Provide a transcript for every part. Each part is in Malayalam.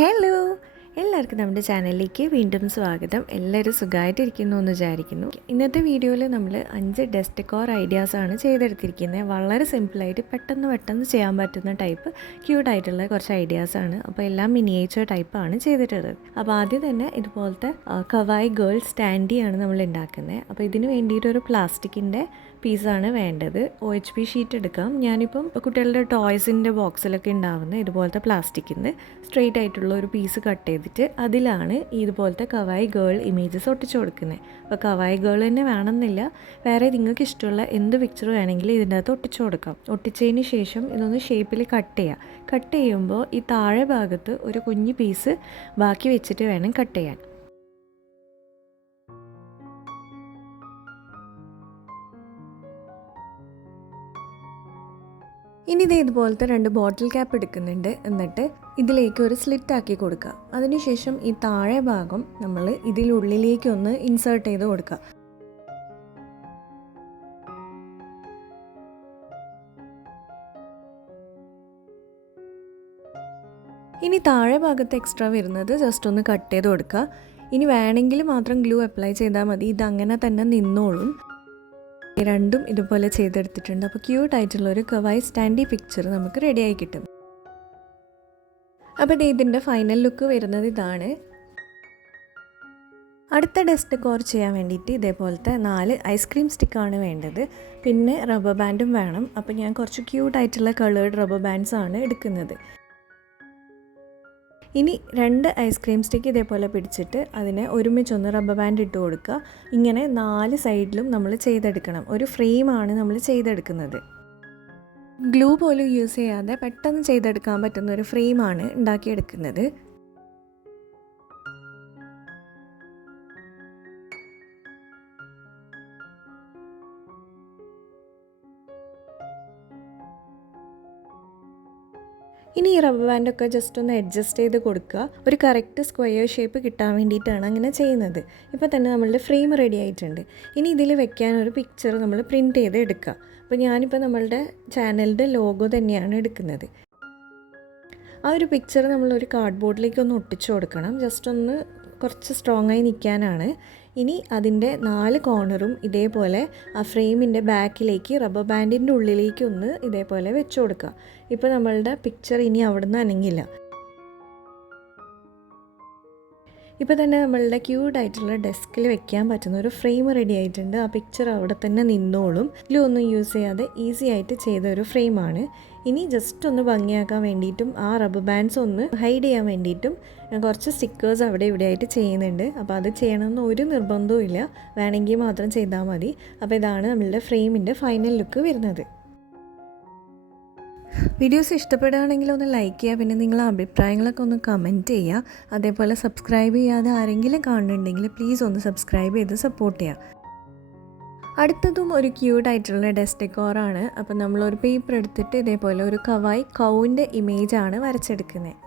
ഹലോ, എല്ലാവർക്കും നമ്മുടെ ചാനലിലേക്ക് വീണ്ടും സ്വാഗതം. എല്ലാവരും സുഖമായിട്ടിരിക്കുന്നു എന്ന് വിചാരിക്കുന്നു. ഇന്നത്തെ വീഡിയോയിൽ നമ്മൾ 5 ഡെസ്ക് ഡെക്കോർ ഐഡിയാസാണ് ചെയ്തെടുത്തിരിക്കുന്നത്. വളരെ സിമ്പിളായിട്ട് പെട്ടെന്ന് ചെയ്യാൻ പറ്റുന്ന ടൈപ്പ് ക്യൂട്ടായിട്ടുള്ള കുറച്ച് ഐഡിയാസാണ്. അപ്പോൾ എല്ലാം മിനിയേച്ചർ ടൈപ്പാണ് ചെയ്തിട്ടുള്ളത്. അപ്പോൾ ആദ്യം തന്നെ ഇതുപോലത്തെ കവായ് ഗേൾ സ്റ്റാൻഡിയാണ് നമ്മൾ ഉണ്ടാക്കുന്നത്. അപ്പോൾ ഇതിന് വേണ്ടിയിട്ടൊരു പ്ലാസ്റ്റിക്കിൻ്റെ പീസാണ് വേണ്ടത്. OHP ഷീറ്റ് എടുക്കാം. ഞാനിപ്പം കുട്ടികളുടെ ടോയ്സിൻ്റെ ബോക്സിലൊക്കെ ഉണ്ടാകുന്ന ഇതുപോലത്തെ പ്ലാസ്റ്റിക്കിൻ്റെ സ്ട്രെയിറ്റ് ആയിട്ടുള്ള ഒരു പീസ് കട്ട് ചെയ്തിട്ട് അതിലാണ് ഇതുപോലത്തെ കവായ് ഗേൾ ഇമേജസ് ഒട്ടിച്ചു കൊടുക്കുന്നത്. അപ്പോൾ കവായ് ഗേൾ തന്നെ വേണമെന്നില്ല, വേറെ നിങ്ങൾക്ക് ഇഷ്ടമുള്ള എന്ത് പിക്ചർ വേണമെങ്കിലും ഇതിൻ്റെ അകത്ത് ഒട്ടിച്ചു കൊടുക്കാം. ഒട്ടിച്ചതിന് ശേഷം ഇതൊന്ന് ഷേപ്പിൽ കട്ട് ചെയ്യുക. കട്ട് ചെയ്യുമ്പോൾ ഈ താഴെ ഭാഗത്ത് ഒരു കുഞ്ഞു പീസ് ബാക്കി വെച്ചിട്ട് വേണം കട്ട് ചെയ്യാൻ. ഇനി ഇതുപോലത്തെ 2 ബോട്ടിൽ ക്യാപ്പ് എടുക്കുന്നുണ്ട്. എന്നിട്ട് ഇതിലേക്ക് ഒരു സ്ലിറ്റ് ആക്കി കൊടുക്കുക. അതിനുശേഷം ഈ താഴെ ഭാഗം നമ്മൾ ഇതിലുള്ളിലേക്കൊന്ന് ഇൻസേർട്ട് ചെയ്ത് കൊടുക്കുക. ഇനി താഴെ ഭാഗത്ത് എക്സ്ട്രാ വരുന്നത് ജസ്റ്റ് ഒന്ന് കട്ട് ചെയ്ത് കൊടുക്കുക. ഇനി വേണമെങ്കിൽ മാത്രം ഗ്ലൂ അപ്ലൈ ചെയ്താൽ മതി. ഇതങ്ങനെ തന്നെ നിന്നോളും. രണ്ടും ഇതുപോലെ ചെയ്തെടുത്തിട്ടുണ്ട്. അപ്പോൾ ക്യൂട്ടായിട്ടുള്ളൊരു കവായ് സ്റ്റാൻഡി പിക്ചർ നമുക്ക് റെഡിയായി കിട്ടും. അപ്പോൾ ഇതിൻ്റെ ഫൈനൽ ലുക്ക് വരുന്നത് ഇതാണ്. അടുത്ത ഡെസ്ക് ഡെക്കോർ ചെയ്യാൻ വേണ്ടിയിട്ട് ഇതേപോലത്തെ 4 ഐസ്ക്രീം സ്റ്റിക്കാണ് വേണ്ടത്. പിന്നെ റബ്ബർ ബാൻഡും വേണം. അപ്പോൾ ഞാൻ കുറച്ച് ക്യൂട്ടായിട്ടുള്ള കളേർഡ് റബ്ബർ ബാൻഡ്സ് ആണ് എടുക്കുന്നത്. ഇനി 2 ഐസ്ക്രീം സ്റ്റിക്ക് ഇതേപോലെ പിടിച്ചിട്ട് അതിനെ ഒരുമിച്ചൊന്ന് റബ്ബർ ബാൻഡ് ഇട്ട് കൊടുക്കുക. ഇങ്ങനെ 4 സൈഡിലും നമ്മൾ ചെയ്തെടുക്കണം. ഒരു ഫ്രെയിമാണ് നമ്മൾ ചെയ്തെടുക്കുന്നത്. ഗ്ലൂ പോലും യൂസ് ചെയ്യാതെ പെട്ടെന്ന് ചെയ്തെടുക്കാൻ പറ്റുന്ന ഒരു ഫ്രെയിമാണ് ഉണ്ടാക്കിയെടുക്കുന്നത്. ഇനി ഈ റബ്ബർ ബാൻഡൊക്കെ ജസ്റ്റ് ഒന്ന് അഡ്ജസ്റ്റ് ചെയ്ത് കൊടുക്കുക. ഒരു കറക്റ്റ് സ്ക്വയർ ഷേപ്പ് കിട്ടാൻ വേണ്ടിയിട്ടാണ് അങ്ങനെ ചെയ്യുന്നത്. ഇപ്പോൾ തന്നെ നമ്മളുടെ ഫ്രെയിം റെഡി ആയിട്ടുണ്ട്. ഇനി ഇതിൽ വെക്കാൻ ഒരു പിക്ചർ നമ്മൾ പ്രിൻറ്റ് ചെയ്ത് എടുക്കുക. അപ്പോൾ ഞാനിപ്പോൾ നമ്മളുടെ ചാനലിൻ്റെ ലോഗോ തന്നെയാണ് എടുക്കുന്നത്. ആ ഒരു പിക്ചർ നമ്മളൊരു കാർഡ്ബോർഡിലേക്ക് ഒന്ന് ഒട്ടിച്ചു കൊടുക്കണം. ജസ്റ്റ് ഒന്ന് കുറച്ച് സ്ട്രോങ് ആയി നിൽക്കാനാണ്. ഇനി അതിൻ്റെ 4 കോർണറും ഇതേപോലെ ആ ഫ്രെയിമിൻ്റെ ബാക്കിലേക്ക് റബ്ബർ ബാൻഡിൻ്റെ ഉള്ളിലേക്ക് ഒന്ന് ഇതേപോലെ വെച്ച് കൊടുക്കുക. ഇപ്പോൾ നമ്മളുടെ പിക്ചർ ഇനി അവിടെ നിന്ന് അനങ്ങില്ല. ഇപ്പോൾ തന്നെ നമ്മളുടെ ക്യൂട്ടായിട്ടുള്ള ഡെസ്കിൽ വെക്കാൻ പറ്റുന്ന ഒരു ഫ്രെയിം റെഡി ആയിട്ടുണ്ട്. ആ പിക്ചർ അവിടെ തന്നെ നിന്നോളും. ഇതിലൊന്നും യൂസ് ചെയ്യാതെ ഈസി ആയിട്ട് ചെയ്ത ഒരു ഫ്രെയിമാണ്. ഇനി ജസ്റ്റ് ഒന്ന് ഭംഗിയാക്കാൻ വേണ്ടിയിട്ടും ആ റബ്ബർ ബാൻഡ്സ് ഒന്ന് ഹൈഡ് ചെയ്യാൻ വേണ്ടിയിട്ടും ഞാൻ കുറച്ച് സ്റ്റിക്കേഴ്സ് അവിടെ ഇവിടെ ആയിട്ട് ചെയ്യുന്നുണ്ട്. അപ്പോൾ അത് ചെയ്യണമെന്ന് ഒരു നിർബന്ധവും ഇല്ല, വേണമെങ്കിൽ മാത്രം ചെയ്താൽ മതി. അപ്പോൾ ഇതാണ് നമ്മളുടെ ഫ്രെയിമിൻ്റെ ഫൈനൽ ലുക്ക് വരുന്നത്. വീഡിയോസ് ഇഷ്ടപ്പെടുകയാണെങ്കിൽ ഒന്ന് ലൈക്ക് ചെയ്യുക. പിന്നെ നിങ്ങളുടെ അഭിപ്രായങ്ങളൊക്കെ ഒന്ന് കമൻറ്റ് ചെയ്യുക. അതേപോലെ സബ്സ്ക്രൈബ് ചെയ്യാതെ ആരെങ്കിലും കാണുന്നുണ്ടെങ്കിൽ പ്ലീസ് ഒന്ന് സബ്സ്ക്രൈബ് ചെയ്ത് സപ്പോർട്ട് ചെയ്യുക. അടുത്തതും ഒരു ക്യൂട്ടായിട്ടുള്ള ഡെസ്ക് ഡെക്കോറാണ്. അപ്പോൾ നമ്മളൊരു പേപ്പർ എടുത്തിട്ട് ഇതേപോലെ ഒരു കവായ് കൗവിൻ്റെ ഇമേജാണ് വരച്ചെടുക്കുന്നത്.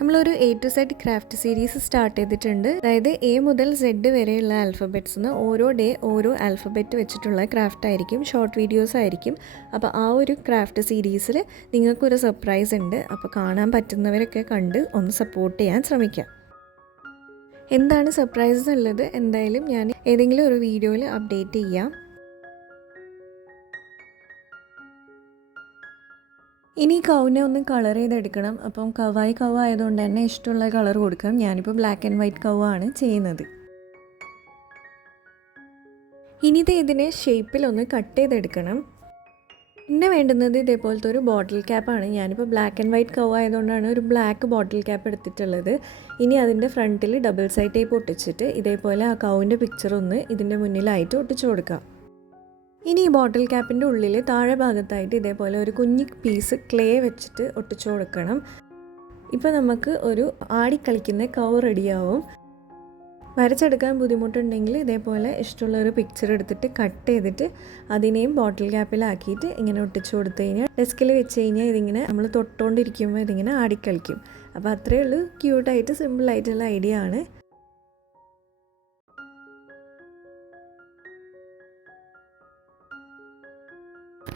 നമ്മളൊരു A to Z craft series start ചെയ്തിട്ടുണ്ട്. അതായത് A മുതൽ Z വരെയുള്ള ആൽഫബറ്റ്സിന് ഓരോ ഡേ ഓരോ ആൽഫബറ്റ് വെച്ചിട്ടുള്ള ക്രാഫ്റ്റ് ആയിരിക്കും, ഷോർട്ട് വീഡിയോസ് ആയിരിക്കും. അപ്പോൾ ആ ഒരു ക്രാഫ്റ്റ് സീരീസിൽ നിങ്ങൾക്കൊരു സർപ്രൈസ് ഉണ്ട്. അപ്പോൾ കാണാൻ പറ്റുന്നവരൊക്കെ കണ്ട് ഒന്ന് സപ്പോർട്ട് ചെയ്യാൻ ശ്രമിക്കുക. എന്താണ് സർപ്രൈസ് ഉള്ളത് എന്തായാലും ഞാൻ ഏതെങ്കിലും ഒരു വീഡിയോയിൽ അപ്ഡേറ്റ് ചെയ്യാം. ഇനി കൗവിനെ ഒന്ന് കളർ ചെയ്തെടുക്കണം. അപ്പം കവായ് കവ് ആയതുകൊണ്ട് തന്നെ ഇഷ്ടമുള്ള കളർ കൊടുക്കാം. ഞാനിപ്പോൾ ബ്ലാക്ക് ആൻഡ് വൈറ്റ് കവാണ് ചെയ്യുന്നത്. ഇനി ഇതിനെ ഷേപ്പിലൊന്ന് കട്ട് ചെയ്തെടുക്കണം. പിന്നെ വേണ്ടുന്നത് ഇതേപോലത്തെ ഒരു ബോട്ടിൽ ക്യാപ്പാണ്. ഞാനിപ്പോൾ ബ്ലാക്ക് ആൻഡ് വൈറ്റ് കവ് ആയതുകൊണ്ടാണ് ഒരു ബ്ലാക്ക് ബോട്ടിൽ ക്യാപ്പ് എടുത്തിട്ടുള്ളത്. ഇനി അതിൻ്റെ ഫ്രണ്ടിൽ ഡബിൾ സൈഡ് ടേപ്പ് ഒട്ടിച്ചിട്ട് ഇതേപോലെ ആ കൗവിൻ്റെ പിക്ചർ ഒന്ന് ഇതിൻ്റെ മുന്നിലായിട്ട് ഒട്ടിച്ചു കൊടുക്കാം. ഇനി ഈ ബോട്ടിൽ ക്യാപ്പിൻ്റെ ഉള്ളിൽ താഴെ ഭാഗത്തായിട്ട് ഇതേപോലെ ഒരു കുഞ്ഞി പീസ് ക്ലേ വെച്ചിട്ട് ഒട്ടിച്ചു കൊടുക്കണം. ഇപ്പോൾ നമുക്ക് ഒരു ആടിക്കളിക്കുന്ന കൗ റെഡിയാവും. വരച്ചെടുക്കാൻ ബുദ്ധിമുട്ടുണ്ടെങ്കിൽ ഇതേപോലെ ഇഷ്ടമുള്ള ഒരു പിക്ചർ എടുത്തിട്ട് കട്ട് ചെയ്തിട്ട് അതിനെയും ബോട്ടിൽ ക്യാപ്പിലാക്കിയിട്ട് ഇങ്ങനെ ഒട്ടിച്ചു കൊടുത്തു കഴിഞ്ഞാൽ ഡെസ്കിൽ വെച്ച് കഴിഞ്ഞാൽ ഇതിങ്ങനെ നമ്മൾ തൊട്ടുകൊണ്ടിരിക്കുമ്പോൾ ഇതിങ്ങനെ ആടിക്കളിക്കും. അപ്പോൾ അത്രയേ ഉള്ളൂ. ക്യൂട്ടായിട്ട് സിമ്പിളായിട്ടുള്ള ഐഡിയ ആണ്.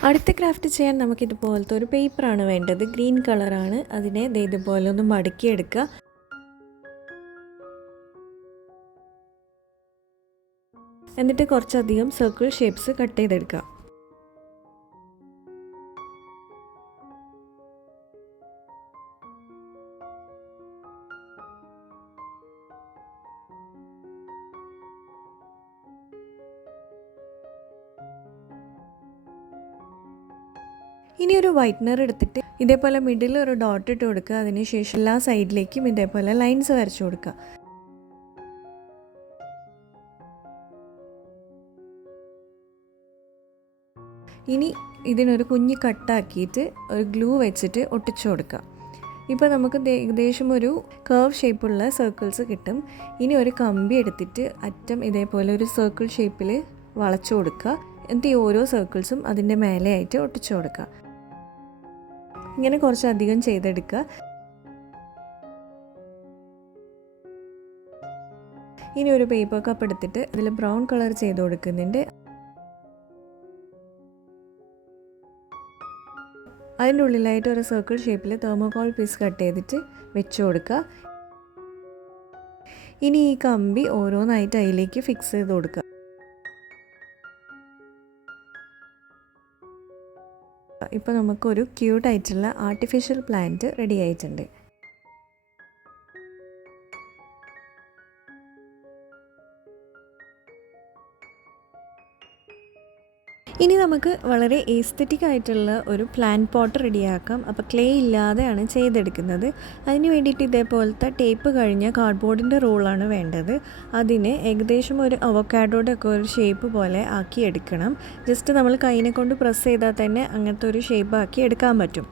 അടുത്ത ക്രാഫ്റ്റ് ചെയ്യാൻ നമുക്കിതുപോലത്തെ ഒരു പേപ്പറാണ് വേണ്ടത്. ഗ്രീൻ കളറാണ്. അതിനെ ഇതുപോലെ ഒന്ന് മടക്കിയെടുക്കുക. എന്നിട്ട് കുറച്ചധികം സർക്കിൾ ഷേപ്സ് കട്ട് ചെയ്തെടുക്കുക. ഇനി ഒരു വൈറ്റ്നർ എടുത്തിട്ട് ഇതേപോലെ മിഡിൽ ഒരു ഡോട്ട് ഇട്ട് കൊടുക്കുക. അതിനുശേഷം എല്ലാ സൈഡിലേക്കും ഇതേപോലെ ലൈൻസ് വരച്ചു കൊടുക്കുക. ഇനി ഇതിനൊരു കുഞ്ഞ് കട്ടാക്കിയിട്ട് ഒരു ഗ്ലൂ വെച്ചിട്ട് ഒട്ടിച്ചു കൊടുക്കുക. ഇപ്പോൾ നമുക്ക് ഏകദേശം ഒരു കർവ് ഷേപ്പുള്ള സർക്കിൾസ് കിട്ടും. ഇനി ഒരു കമ്പി എടുത്തിട്ട് അറ്റം ഇതേപോലെ ഒരു സർക്കിൾ ഷേപ്പിൽ വളച്ചു കൊടുക്കുക. എന്നിട്ട് ഈ ഓരോ സർക്കിൾസും അതിൻ്റെ മേലെയായിട്ട് ഒട്ടിച്ചു കൊടുക്കുക. ഇങ്ങനെ കുറച്ചധികം ചെയ്തെടുക്കുക. ഇനി ഒരു പേപ്പർ കപ്പ് എടുത്തിട്ട് അതിൽ ബ്രൗൺ കളർ ചെയ്ത് കൊടുക്കുന്നുണ്ട്. അതിൻ്റെ ഉള്ളിലായിട്ട് ഒരു സർക്കിൾ ഷേപ്പിൽ തെർമോകോൾ പീസ് കട്ട് ചെയ്തിട്ട് വെച്ച് കൊടുക്കുക. ഇനി ഈ കമ്പി ഓരോന്നായിട്ട് അതിലേക്ക് ഫിക്സ് ചെയ്ത് കൊടുക്കുക. ഇപ്പോൾ നമുക്കൊരു ക്യൂട്ടായിട്ടുള്ള ആർട്ടിഫിഷ്യൽ പ്ലാന്റ് റെഡി ആയിട്ടുണ്ട്. ഇനി നമുക്ക് വളരെ എസ്തെറ്റിക് ആയിട്ടുള്ള ഒരു പ്ലാന്റ് പോട്ട് റെഡിയാക്കാം. അപ്പോൾ ക്ലേ ഇല്ലാതെയാണ് ചെയ്തെടുക്കുന്നത്. അതിന് വേണ്ടിയിട്ട് ഇതേപോലത്തെ ടേപ്പ് കഴിഞ്ഞ കാർഡ്ബോർഡിൻ്റെ റോളാണ് വേണ്ടത്. അതിന് ഏകദേശം ഒരു അവക്കാഡോയുടെ ഒക്കെ ഒരു ഷേപ്പ് പോലെ ആക്കി എടുക്കണം. ജസ്റ്റ് നമ്മൾ കൈനെ കൊണ്ട് പ്രസ് ചെയ്താൽ തന്നെ അങ്ങനത്തെ ഒരു ഷേപ്പ് ആക്കി എടുക്കാൻ പറ്റും.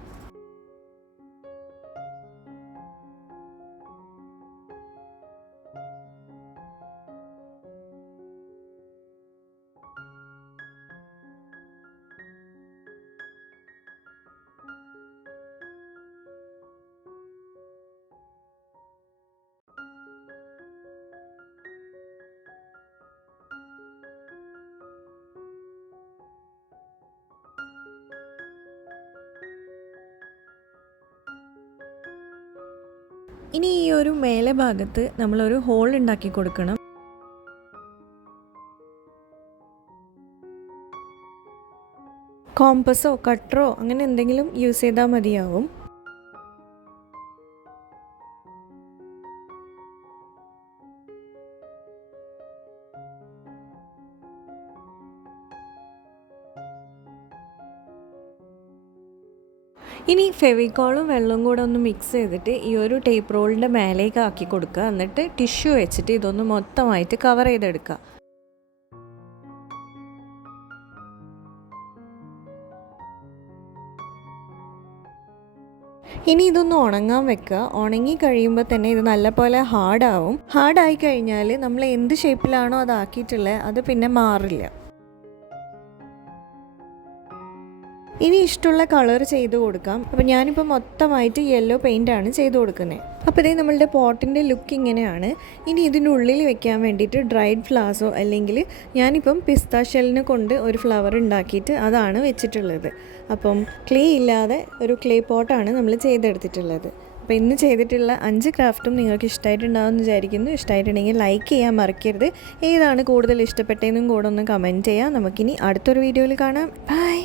ഇനി ഈ ഒരു മേലെ ഭാഗത്ത് നമ്മളൊരു ഹോൾ ഉണ്ടാക്കി കൊടുക്കണം. കോമ്പസോ കട്ടറോ അങ്ങനെ എന്തെങ്കിലും യൂസ് ചെയ്താൽ മതിയാവും. ഇനി ഫെവിക്കോളും വെള്ളവും കൂടെ ഒന്ന് മിക്സ് ചെയ്തിട്ട് ഈ ഒരു ടേപ്പ് റോളിൻ്റെ മേലേക്ക് ആക്കി കൊടുക്കുക. എന്നിട്ട് ടിഷ്യൂ വെച്ചിട്ട് ഇതൊന്ന് മൊത്തമായിട്ട് കവർ ചെയ്തെടുക്കുക. ഇനി ഇതൊന്ന് ഉണങ്ങാൻ വെക്കുക. ഉണങ്ങി കഴിയുമ്പോൾ തന്നെ ഇത് നല്ലപോലെ ഹാർഡാവും. ഹാർഡായി കഴിഞ്ഞാൽ നമ്മൾ എന്ത് ഷേപ്പിലാണോ അതാക്കിയിട്ടുള്ളത് അത് പിന്നെ മാറില്ല. ഇനി ഇഷ്ടമുള്ള കളർ ചെയ്ത് കൊടുക്കാം. അപ്പോൾ ഞാനിപ്പോൾ മൊത്തമായിട്ട് യെല്ലോ പെയിൻ്റാണ് ചെയ്ത് കൊടുക്കുന്നത്. അപ്പോൾ ഇതേ നമ്മളുടെ പോട്ടിൻ്റെ ലുക്ക് ഇങ്ങനെയാണ്. ഇനി ഇതിൻ്റെ ഉള്ളിൽ വെക്കാൻ വേണ്ടിയിട്ട് ഡ്രൈഡ് ഫ്ലവേഴ്സോ അല്ലെങ്കിൽ ഞാനിപ്പം പിസ്താഷ്യലിനെ കൊണ്ട് ഒരു ഫ്ലവർ ഉണ്ടാക്കിയിട്ട് അതാണ് വെച്ചിട്ടുള്ളത്. അപ്പം ക്ലേ ഇല്ലാതെ ഒരു ക്ലേ പോട്ടാണ് നമ്മൾ ചെയ്തെടുത്തിട്ടുള്ളത്. അപ്പോൾ ഇന്ന് ചെയ്തിട്ടുള്ള 5 ക്രാഫ്റ്റും നിങ്ങൾക്ക് ഇഷ്ടമായിട്ടുണ്ടാവുമെന്ന് വിചാരിക്കുന്നു. ഇഷ്ടമായിട്ടുണ്ടെങ്കിൽ ലൈക്ക് ചെയ്യാൻ മറക്കരുത്. ഏതാണ് കൂടുതൽ ഇഷ്ടപ്പെട്ടതെന്നും കൂടെ ഒന്ന് കമൻറ്റ് ചെയ്യാം. നമുക്കിനി അടുത്തൊരു വീഡിയോയിൽ കാണാം. ബൈ.